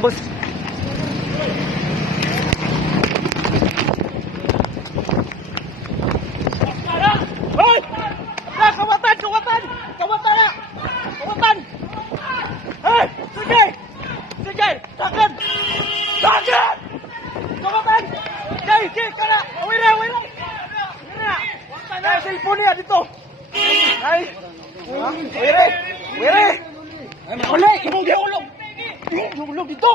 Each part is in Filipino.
Bus. Hoy! Kawatan! Kawatan! Kawatan na! Kawatan! Hey! Sige! Sige! Takad! Takad! Kawatan! Jay! Jay! Kana! Uwi na! Uwi na! Uwi na! Ay, cellphone niya dito! Ay! Uwi na! Uwi na! Uli! Ibang di ulog! Yung ulog dito!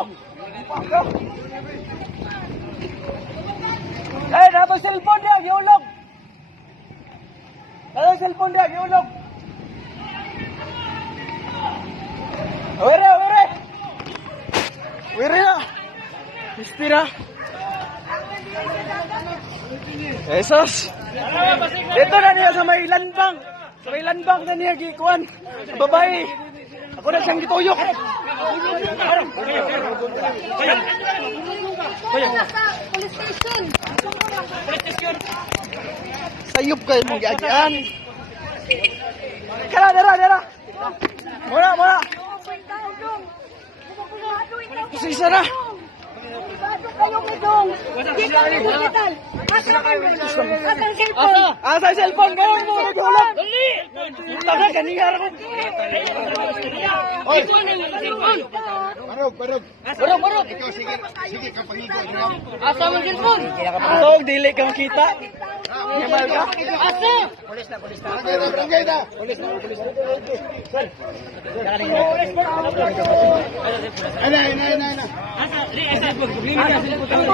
Ay! Dato cellphone niya! Giulog! Dato cellphone niya! Giulog! Uwi na! Uwi na! Uwi na! Istira! Jesus! Dito na niya sa may landbang! Sa may landbang na niya gikuan! Babae! Ako na siyang gituyok! Sayop kayo mong giagian! Kala, dara, dara! Muna, muna! Kusisa na! Asa cellphone kayo mo nagulog. Tara kaniyar ko. Oy. Barog. Ikaw sige ka pangigo. Asa mo cellphone? So dili kang kita. Yamal ka. Asa? Pulis na. Barangay na. Ana.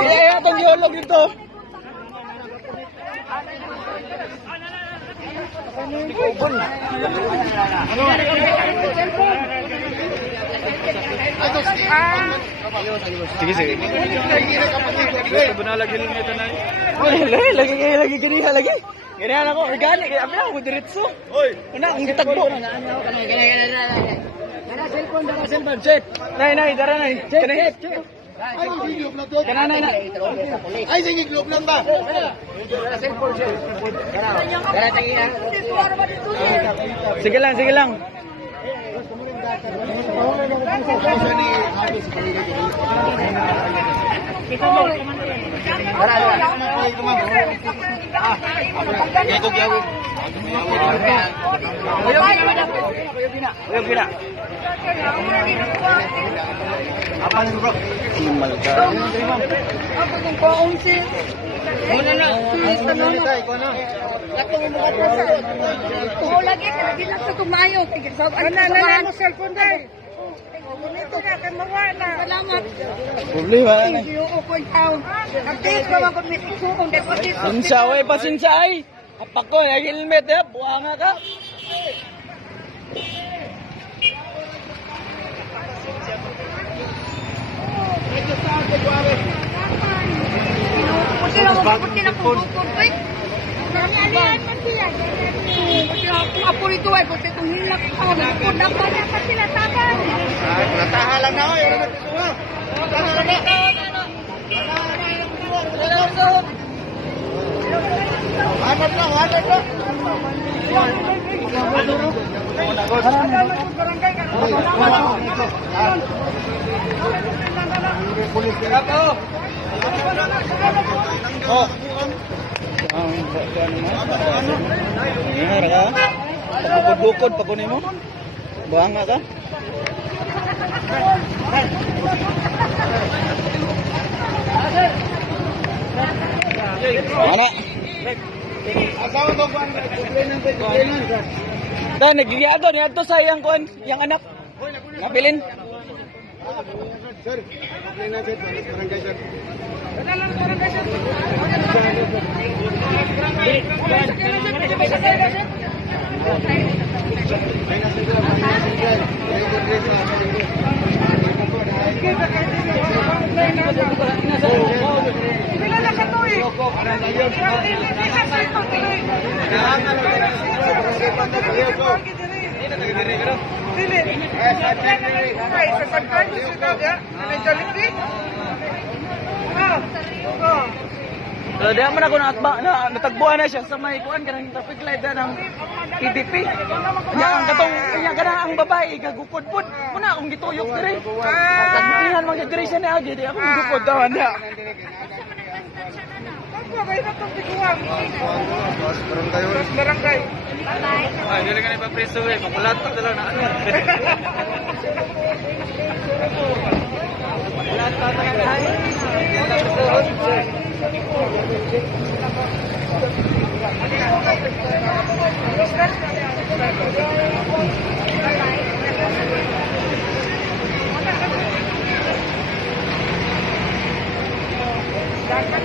Eh, atong giulog dito. Sige. Bunala gilid nito na. Lagi gani lagi. Ganyan ako, organic kaya abi ako diretso. Oy, una ang gitagbo. Dara cellphone, check. Nay, dara nay. Kanay. Ay, sige glob na to. Kanay na. Ay, sige glob lang ba? Dara cellphone, check. Dara tangian. Sige lang. Ayaw gina. Apa nih bro? Himal ka. Ako ng paunsi. Muna na. Oh, lagi ka lagi lang sa tumayo. Ano cellphone dai? Ito na kan mawala. Salamat. Problema na. Thank you. Open town. Update ko mga message ko kung deposit. Pasinsa ay. Apak ko, yung helmet eh. Buwanga ka. Pati na pupukul ko eh. Alihan man sila. Pati ako rito ay pati itong hilak ko. Napunapa niya pa sila tagan. Natahalan na ako. Yung nagsusunga. Hanap lang. Bukod pa kunin mo. Buhanga ka. Mana? Asawa to ba? Dahil nagigiado niya ito sa yang kuan, yang anak. Nabilin. Sir, barangay sir. Di man ako natagbuan na siya sa may kuan kanang traffic light ng PDP. Nya ang katong nya kana ang babae gagukod pud. Muna akong gituyok diri. Tagbuhan magkagri siya ni Agi, di ako magkukod tawan niya. Ako, kayo na itong tiguang. Barangay ulit. Barangay. Ay, hindi ka na ipapreso eh. Papalatak na lang na ano. Papalatak na lang. Dapat